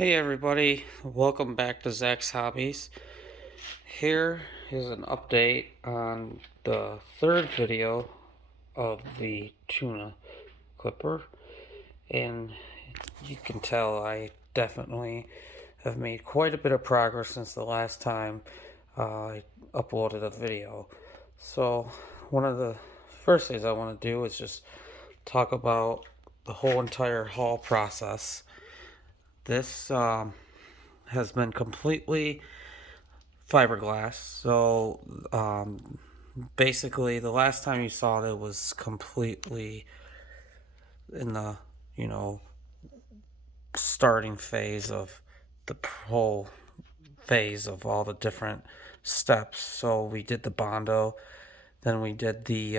Hey everybody, welcome back to Zach's Hobbies. Here is an update on the third video of the tuna clipper, and you can tell I definitely have made quite a bit of progress since the last time I uploaded a video. So one of the first things I want to do is just talk about the whole entire haul process. This has been completely fiberglass. So basically, the last time you saw it was completely in the you know starting phase of the whole phase of all the different steps. So we did the bondo, then we did the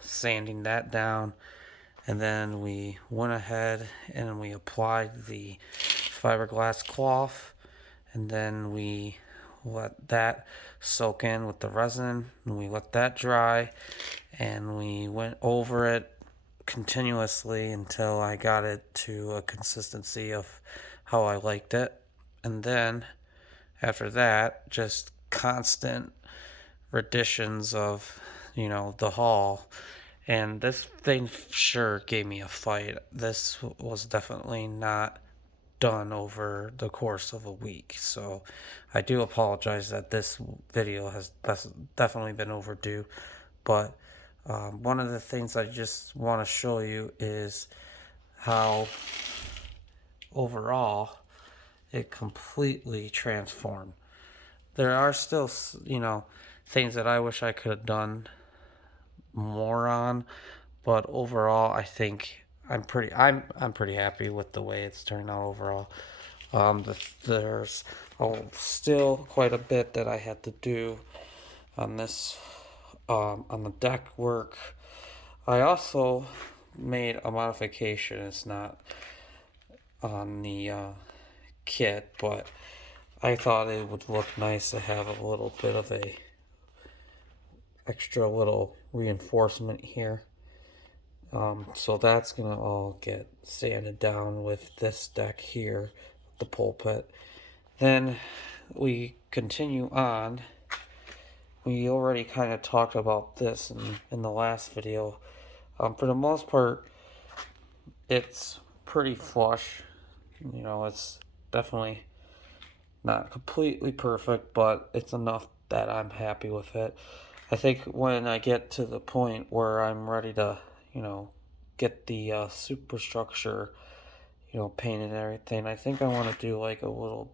sanding that down, and then we went ahead and we applied the fiberglass cloth, and then we let that soak in with the resin, and we let that dry, and we went over it continuously until I got it to a consistency of how I liked it. And then after that, just constant renditions of the haul. And this thing sure gave me a fight. This was definitely not done over the course of a week. So I do apologize that this video has definitely been overdue. But one of the things I just want to show you is how overall it completely transformed. There are still, things that I wish I could have done more on, but overall, I think I'm pretty happy with the way it's turned out overall. There's still quite a bit that I had to do on this, on the deck work. I also made a modification. It's not on the kit, but I thought it would look nice to have a little bit of a extra little reinforcement here. So that's gonna all get sanded down with this deck here, the pulpit. Then we continue on. We already kind of talked about this in the last video. For the most part, it's pretty flush. It's definitely not completely perfect, but it's enough that I'm happy with it. I think when I get to the point where I'm ready to, get the superstructure, painted and everything, I think I want to do like a little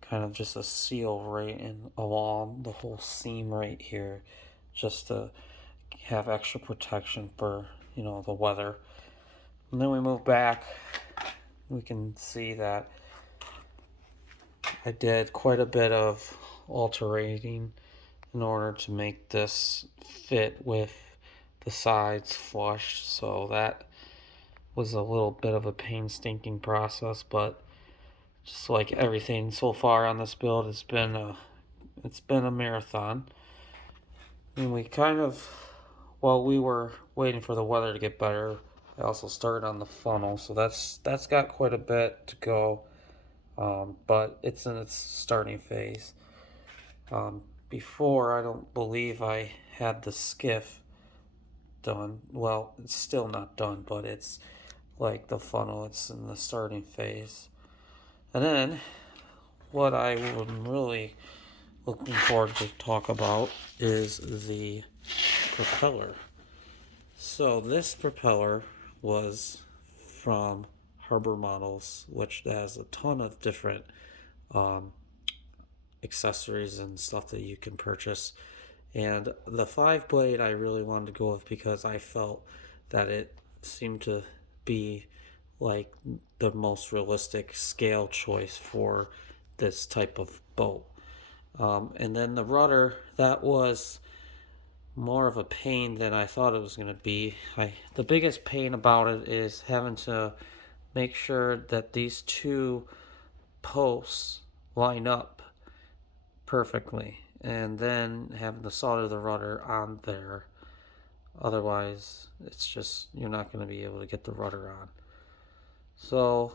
kind of just a seal right in along the whole seam right here, just to have extra protection for, the weather. And then we move back, we can see that I did quite a bit of alterating in order to make this fit with the sides flush. So that was a little bit of a painstaking process, but just like everything so far on this build, it's been a marathon. And we kind of, while we were waiting for the weather to get better, I also started on the funnel, so that's got quite a bit to go. But it's in its starting phase. Before, I don't believe I had the skiff done. Well, it's still not done, but it's like the funnel, it's in the starting phase. And then, what I am really looking forward to talk about is the propeller. So, this propeller was from Harbor Models, which has a ton of different um, accessories and stuff that you can purchase. And the 5 blade I really wanted to go with because I felt that it seemed to be like the most realistic scale choice for this type of boat. And then the rudder, that was more of a pain than I thought it was going to be. The biggest pain about it is having to make sure that these two posts line up perfectly, and then having to solder the rudder on there. Otherwise, it's just you're not going to be able to get the rudder on. So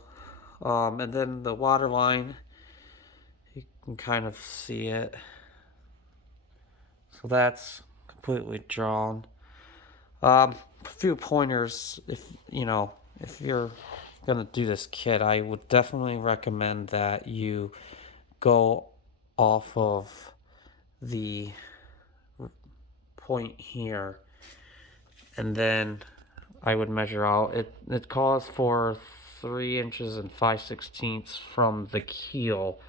And then the water line, you can kind of see it. So that's completely drawn. A few pointers, if you're gonna do this kit, I would definitely recommend that you go off of the point here, and then I would measure out. It calls for 3 inches and 5/16 from the keel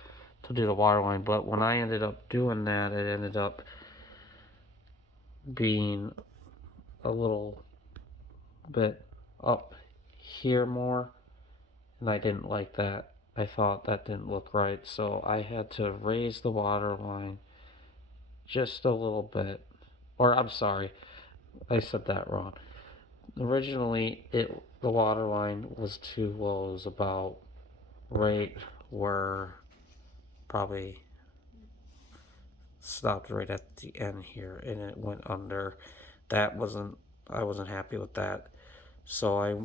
to do the water line, but when I ended up doing that, it ended up being a little bit up here more, and I didn't like that. I thought that didn't look right, so I had to raise the water line just a little bit. Or I'm sorry, I said that wrong. Originally, the water line was too low. It was about right where probably stopped right at the end here, and it went under. That wasn't I wasn't happy with that, so I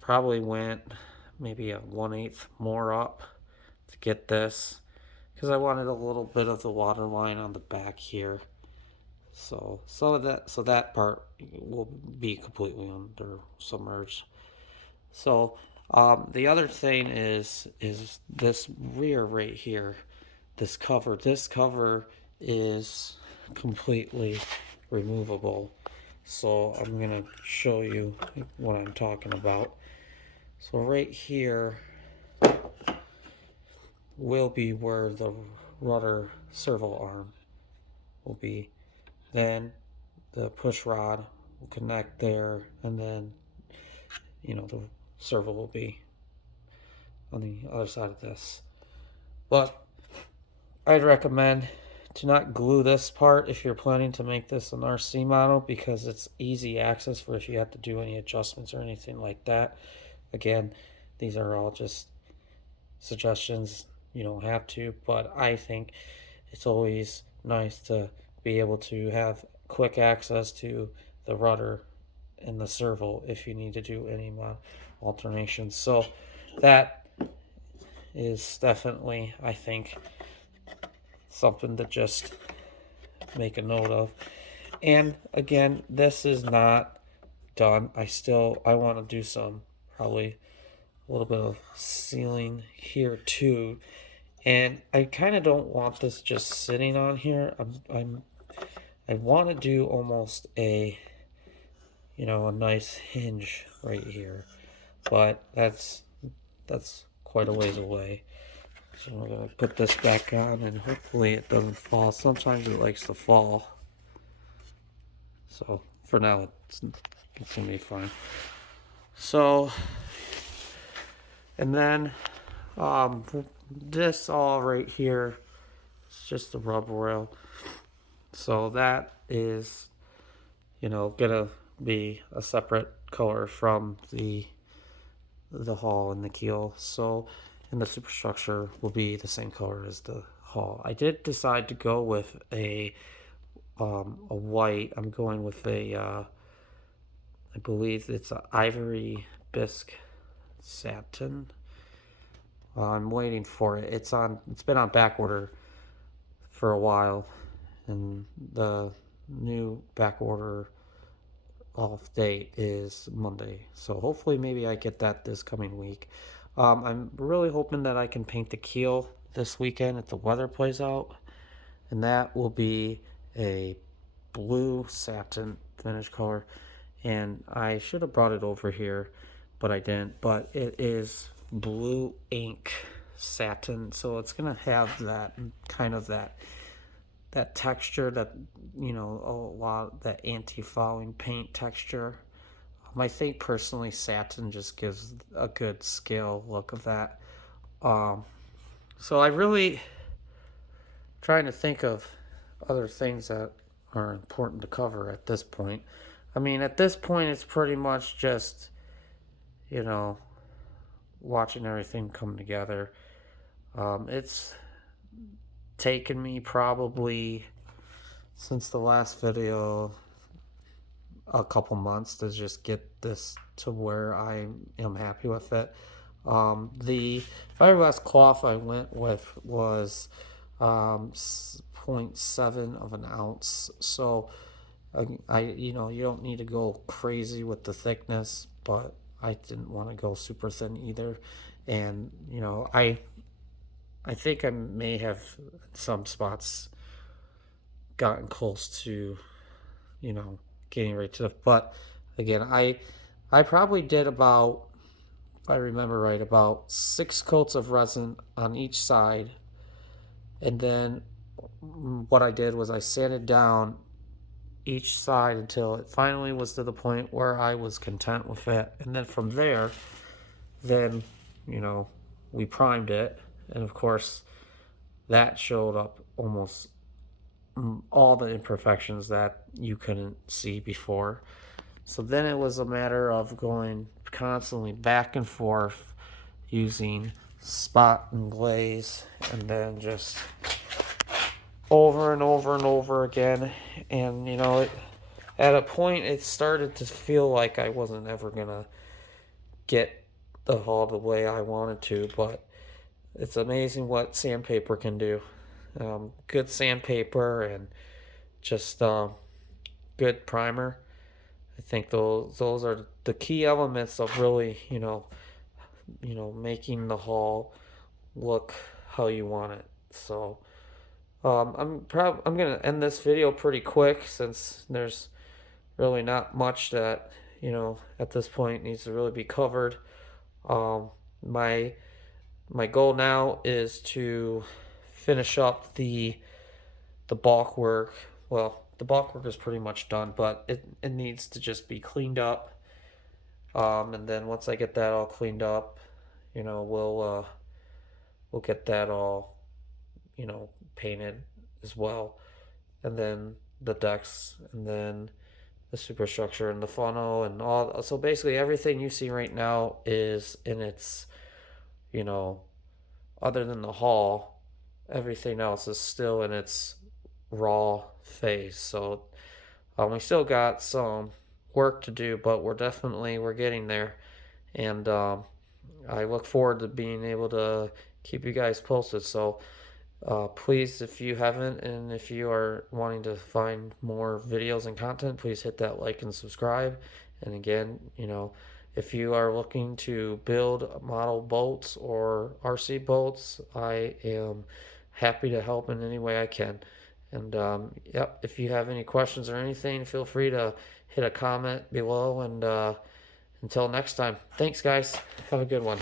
probably went maybe a 1/8 more up to get this, because I wanted a little bit of the water line on the back here. So that part will be completely under submerged. So the other thing is this rear right here, this cover. This cover is completely removable. So I'm gonna show you what I'm talking about. So right here will be where the rudder servo arm will be. Then the push rod will connect there, and then the servo will be on the other side of this. But I'd recommend to not glue this part if you're planning to make this an RC model, because it's easy access for if you have to do any adjustments or anything like that. Again, these are all just suggestions. You don't have to, but I think it's always nice to be able to have quick access to the rudder and the servo if you need to do any alternations. So that is definitely, I think, something to just make a note of. And again, this is not done. I want to do some, probably a little bit of sealing here too. And I kind of don't want this just sitting on here. I want to do almost a nice hinge right here, but that's quite a ways away. So we're gonna put this back on, and hopefully it doesn't fall. Sometimes it likes to fall. So for now, it's gonna be fine. So, and then this all right here is just the rub rail. So that is, gonna be a separate color from the hull and the keel. So, and the superstructure will be the same color as the hull. I did decide to go with a white. I'm going with I believe it's an ivory bisque satin. I'm waiting for it. It's been on back order for a while, and the new back order off date is Monday. So hopefully maybe I get that this coming week. I'm really hoping that I can paint the keel this weekend if the weather plays out, and that will be a blue satin finish color. And I should have brought it over here, but I didn't. But it is blue ink satin, so it's gonna have that kind of that texture, that a lot that anti-fouling paint texture. I think personally satin just gives a good scale look of that. So I really trying to think of other things that are important to cover at this point. I mean, at this point, it's pretty much just, watching everything come together. It's taken me probably since the last video a couple months to just get this to where I am happy with it. The fiberglass cloth I went with was 0.7 of an ounce. So you know, you don't need to go crazy with the thickness, but I didn't want to go super thin either. And you know, I think I may have in some spots gotten close to, you know, getting right to the. But again, I probably did about, if I remember right, about 6 coats of resin on each side, and then what I did was I sanded down each side until it finally was to the point where I was content with it, and then from there, then you know, we primed it, and of course that showed up almost all the imperfections that you couldn't see before. So then it was a matter of going constantly back and forth using spot and glaze, and then just over and over and over again. And you know, at a point it started to feel like I wasn't ever gonna get the hull the way I wanted to, but it's amazing what sandpaper can do. Good sandpaper and just good primer. I think those are the key elements of really, you know, making the hull look how you want it. So I'm gonna end this video pretty quick since there's really not much that, you know, at this point needs to really be covered. Um, my my goal now is to finish up the bulk work. Well, the bulk work is pretty much done, but it needs to just be cleaned up. And then once I get that all cleaned up, you know, we'll get that all, you know, painted as well, and then the decks, and then the superstructure and the funnel and all. So basically, everything you see right now is in its, you know, other than the hull, everything else is still in its raw phase. So we still got some work to do, but we're getting there, and I look forward to being able to keep you guys posted. So please, if you haven't, and if you are wanting to find more videos and content, please hit that like and subscribe. And again, you know, if you are looking to build model boats or RC boats, I am happy to help in any way I can. And yep, if you have any questions or anything, feel free to hit a comment below. And until next time, thanks, guys. Have a good one.